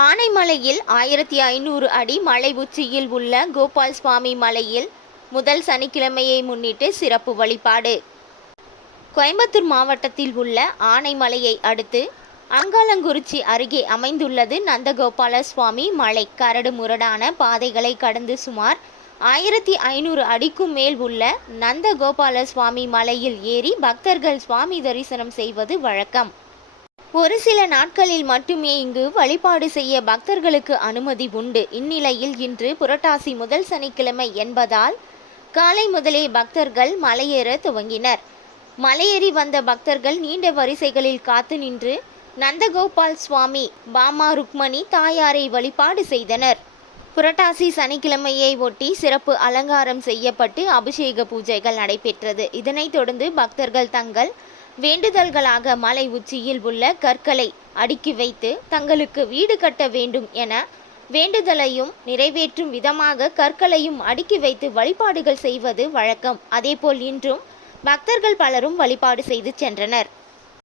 ஆனைமலையில் ஆயிரத்தி ஐநூறு அடி மலை உச்சியில் உள்ள கோபால் சுவாமி மலையில் முதல் சனிக்கிழமையை முன்னிட்டு சிறப்பு வழிபாடு. கோயம்புத்தூர் மாவட்டத்தில் உள்ள ஆனைமலையை அடுத்து அங்காளங்குறிச்சி அருகே அமைந்துள்ளது நந்தகோபால சுவாமி மலை. கரடு முரடான பாதைகளை கடந்து சுமார் ஆயிரத்தி ஐநூறு அடிக்கும் மேல் உள்ள நந்தகோபால சுவாமி மலையில் ஏறி பக்தர்கள் சுவாமி தரிசனம் செய்வது வழக்கம். ஒரு சில நாட்களில் மட்டுமே இங்கு வழிபாடு செய்ய பக்தர்களுக்கு அனுமதி உண்டு. இந்நிலையில் இன்று புரட்டாசி முதல் சனிக்கிழமை என்பதால் காலை முதலே பக்தர்கள் மலையேற துவங்கினர். மலையேறி வந்த பக்தர்கள் நீண்ட வரிசைகளில் காத்து நின்று நந்தகோபால் சுவாமி பாமா ருக்மணி தாயாரை வழிபாடு செய்தனர். புரட்டாசி சனிக்கிழமையை ஒட்டி சிறப்பு அலங்காரம் செய்யப்பட்டு அபிஷேக பூஜைகள் நடைபெற்றது. இதனைத் தொடர்ந்து பக்தர்கள் தங்கள் வேண்டுதல்களாக மலை உச்சியில் உள்ள கற்களை அடுக்கி வைத்து தங்களுக்கு வீடு கட்ட வேண்டும் என வேண்டுதலையும் நிறைவேற்றும் விதமாக கற்களையும் அடுக்கி வைத்து வழிபாடுகள் செய்வது வழக்கம். அதேபோல் இன்றும் பக்தர்கள் பலரும் வழிபாடு செய்து சென்றனர்.